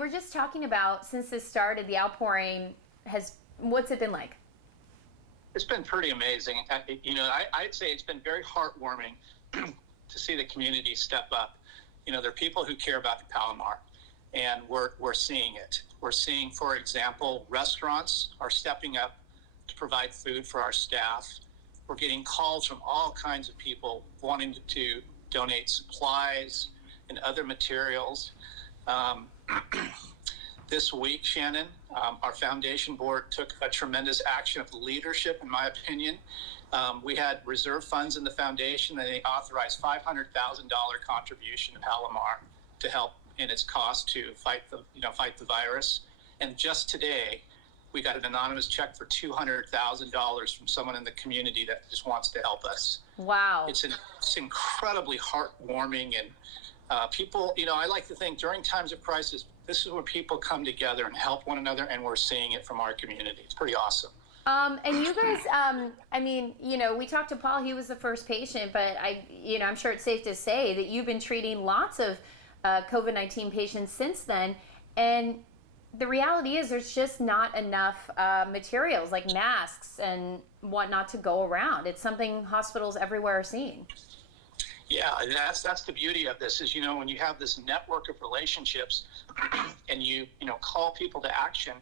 were just talking about, since this started, the outpouring what's it been like? It's been pretty amazing. I'd say it's been very heartwarming to see the community step up. There are people who care about the Palomar, and we're seeing it. We're seeing, for example, restaurants are stepping up to provide food for our staff. We're getting calls from all kinds of people wanting to donate supplies and other materials. This week, Shannon, our foundation board took a tremendous action of leadership, in my opinion. We had reserve funds in the foundation, and they authorized $500,000 contribution to Palomar to help in its cost to fight the virus. And just today, we got an anonymous check for $200,000 from someone in the community that just wants to help us. Wow. It's incredibly heartwarming, and people, I like to think during times of crisis, this is where people come together and help one another, and we're seeing it from our community. It's pretty awesome. And you guys, we talked to Paul, he was the first patient, but I'm sure it's safe to say that you've been treating lots of COVID-19 patients since then. And the reality is there's just not enough materials like masks and whatnot to go around. It's something hospitals everywhere are seeing. Yeah, that's the beauty of this is, when you have this network of relationships and you call people to action.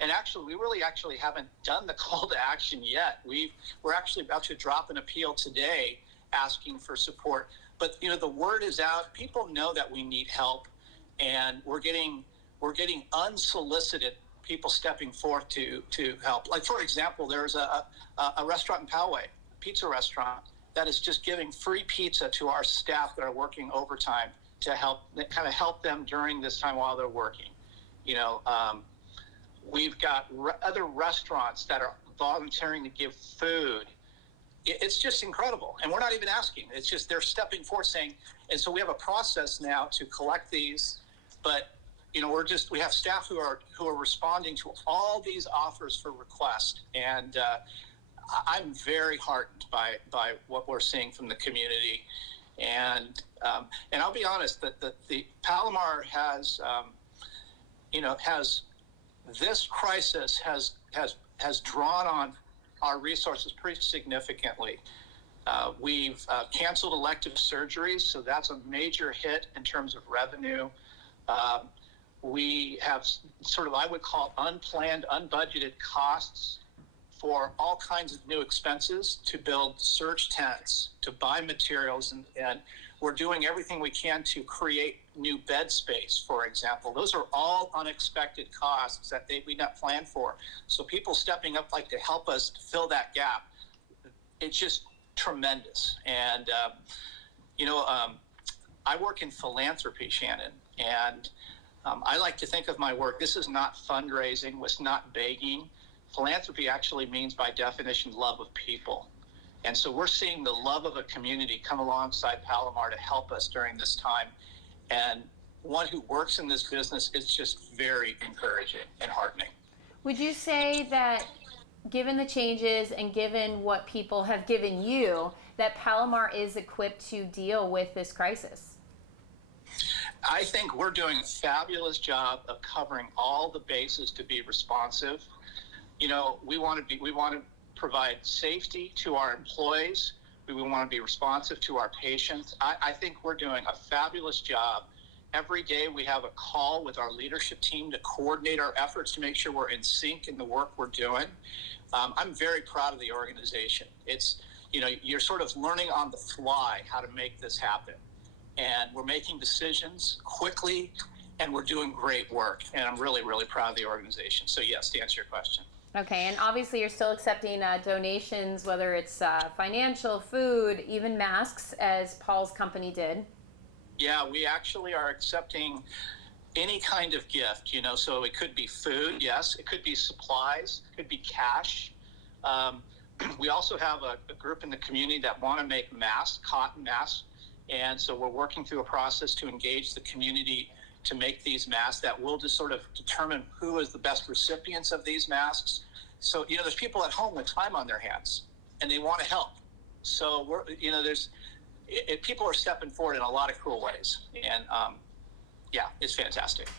And actually, we really haven't done the call to action yet. We're actually about to drop an appeal today asking for support. But, the word is out. People know that we need help, and we're getting unsolicited people stepping forth to help. Like, for example, there's a restaurant in Poway, pizza restaurant, that is just giving free pizza to our staff that are working overtime to help them during this time while they're working. We've got other restaurants that are volunteering to give food. It's just incredible. And we're not even asking. It's just they're stepping forth saying, and so we have a process now to collect these, but we have staff who are responding to all these offers for request. And I'm very heartened by what we're seeing from the community. And I'll be honest that the Palomar has this crisis has drawn on our resources pretty significantly. We've canceled elective surgeries, so that's a major hit in terms of revenue. We have I would call unplanned, unbudgeted costs for all kinds of new expenses to build surge tents, to buy materials, and we're doing everything we can to create new bed space, for example. Those are all unexpected costs that we not planned for. So people stepping up to help us fill that gap, it's just tremendous. And, I work in philanthropy, Shannon, and I like to think of my work. This is not fundraising, it's not begging. Philanthropy actually means, by definition, love of people. And so we're seeing the love of a community come alongside Palomar to help us during this time. And one who works in this business is just very encouraging and heartening. Would you say that, given the changes and given what people have given you, that Palomar is equipped to deal with this crisis? I think we're doing a fabulous job of covering all the bases to be responsive. We want to provide safety to our employees. We want to be responsive to our patients. I think we're doing a fabulous job. Every day we have a call with our leadership team to coordinate our efforts to make sure we're in sync in the work we're doing. I'm very proud of the organization. It's, you're sort of learning on the fly how to make this happen. And we're making decisions quickly, and we're doing great work. And I'm really, really proud of the organization. So yes, to answer your question. Okay, and obviously you're still accepting donations, whether it's financial, food, even masks, as Paul's company did. Yeah, we actually are accepting any kind of gift, so it could be food, yes, it could be supplies, it could be cash. We also have a group in the community that want to make masks, cotton masks, and so we're working through a process to engage the community to make these masks that will just sort of determine who is the best recipients of these masks. So, there's people at home with time on their hands and they want to help. So people are stepping forward in a lot of cool ways. And yeah, it's fantastic.